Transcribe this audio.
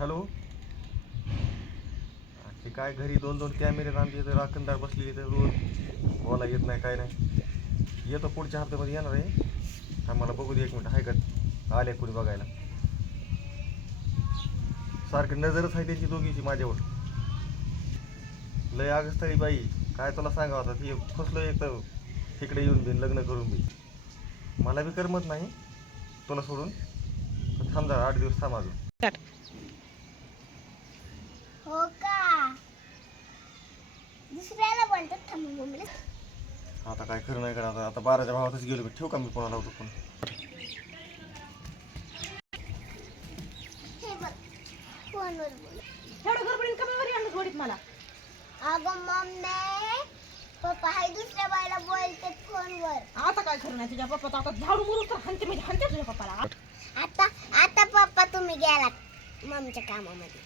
Hello. ते काय घरी दोन दोन कॅमेरे आमच्या इथं राखणदार बसलेली तर रोज. बोला येत नाही काय नाही. येतो पुढच्या हप्त्यामध्ये येणार आहे. हा मला बघू दे एक मिनिट. आहे का? आले कुणी बघायला? सारखी नजरच आहे त्यांची दोघीची माझ्यावर. लय आगस्थळी बाई. काय तुला सांगा होता ती फसलो एक तर. तिकडे येऊन बिन लग्न करून बी मला बी करमत नाही. तुला सोडून. थांब जरा आठ दिवस थांब अजून. हो का? दुसऱ्याला बोलतात थांबा मम्मीला. आता काय खरं नाही करा आता बाराच्या भावातच गेलो मी. ठेवू का मी कोणाला होतो पण हे बघ फोनवर बोल. एवढं गडबडीन कमी आणलं गोडीत मला? अगं मम्मी पप्पा हाय दुसऱ्या बाईला बोलते फोनवर. आता काय खरं नाही तुझ्या पप्पाचा आता झाडू तर हनते म्हणजे हनते तुझ्या पप्पाला. आता आता पप्पा तुम्ही गेलात मम्मीच्या कामामध्ये.